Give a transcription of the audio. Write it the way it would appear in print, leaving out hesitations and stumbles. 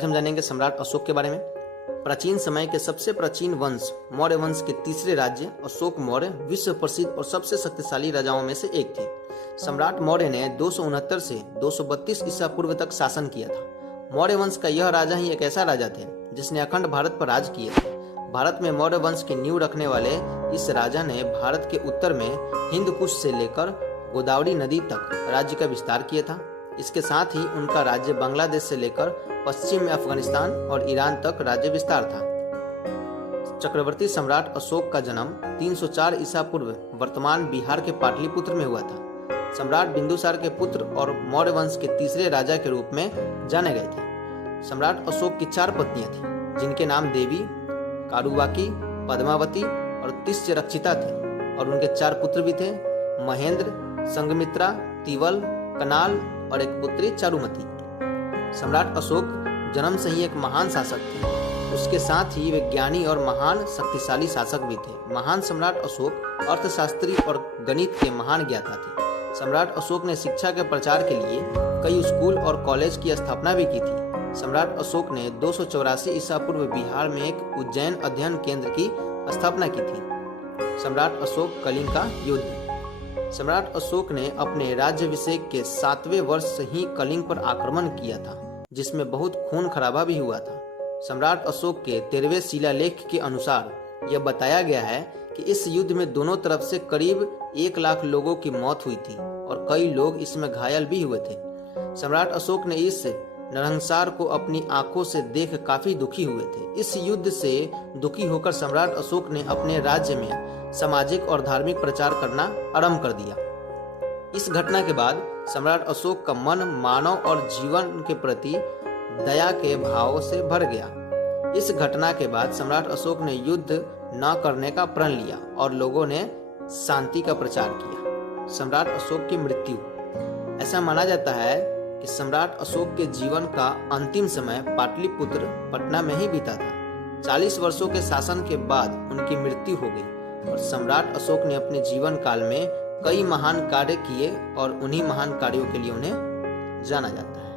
आज हम जानेंगे सम्राट अशोक के बारे में। प्राचीन समय के सबसे प्राचीन वंश मौर्य वंश के तीसरे राज्य अशोक मौर्य विश्व प्रसिद्ध और सबसे शक्तिशाली राजाओं में से एक थे। सम्राट मौर्य ने 269 से 232 ईसा पूर्व तक शासन किया था। मौर्य वंश का यह राजा ही एक ऐसा राजा थे जिसने अखंड भारत पर राज किया था। भारत में मौर्य वंश की नींव रखने वाले इस राजा ने भारत के उत्तर में हिंद कुश से लेकर गोदावरी नदी तक राज्य का विस्तार किया था। इसके साथ ही उनका राज्य बांग्लादेश से लेकर पश्चिम में अफगानिस्तान और ईरान तक राज्य विस्तार था। चक्रवर्ती सम्राट अशोक का जन्म 304 ईसा पूर्व वर्तमान बिहार के पाटलिपुत्र में हुआ था। सम्राट बिंदुसार के पुत्र और मौर्य वंश के तीसरे राजा के रूप में जाने गए थे। सम्राट अशोक की 4 पत्नियां थीं, जिनके नाम देवी, कारुबाकी, पद्मावती और तिष्यरक्षिता थे, और उनके 4 पुत्र भी थे, महेंद्र, संघमित्रा, तिवल, कनाल और एक पुत्री चारुमती। सम्राट अशोक जन्म से ही एक महान शासक थे। उसके साथ ही वे ज्ञानी और महान शक्तिशाली शासक भी थे। महान सम्राट अशोक अर्थशास्त्री और गणित के महान ज्ञाता थे। सम्राट अशोक ने शिक्षा के प्रचार के लिए कई स्कूल और कॉलेज की स्थापना भी की थी। सम्राट अशोक ने 284 ईसा पूर्व बिहार में एक उज्जैन अध्ययन केंद्र की स्थापना की थी। सम्राट अशोक कलिंग का युद्ध। सम्राट अशोक ने अपने राज्याभिषेक के 7वें वर्ष से ही कलिंग पर आक्रमण किया था, जिसमें बहुत खून खराबा भी हुआ था। सम्राट अशोक के 13वें शिलालेख के अनुसार यह बताया गया है कि इस युद्ध में दोनों तरफ से करीब 1 लाख लोगों की मौत हुई थी और कई लोग इसमें घायल भी हुए थे। सम्राट अशोक ने इस नरसंहार को अपनी आंखों से देख काफी दुखी हुए थे। इस युद्ध से दुखी होकर सम्राट अशोक ने अपने राज्य में सामाजिक और धार्मिक प्रचार करना आरंभ कर दिया। इस घटना के बाद सम्राट अशोक का मन मानव और जीवन के प्रति दया के भाव से भर गया। इस घटना के बाद सम्राट अशोक ने युद्ध न करने का प्रण लिया और लोगों ने शांति का प्रचार किया। सम्राट अशोक की मृत्यु। ऐसा माना जाता है कि सम्राट अशोक के जीवन का अंतिम समय पाटलिपुत्र पटना में ही बीता था। 40 वर्षों के शासन के बाद उनकी मृत्यु हो गई और सम्राट अशोक ने अपने जीवन काल में कई महान कार्य किए और उन्हीं महान कार्यों के लिए उन्हें जाना जाता है।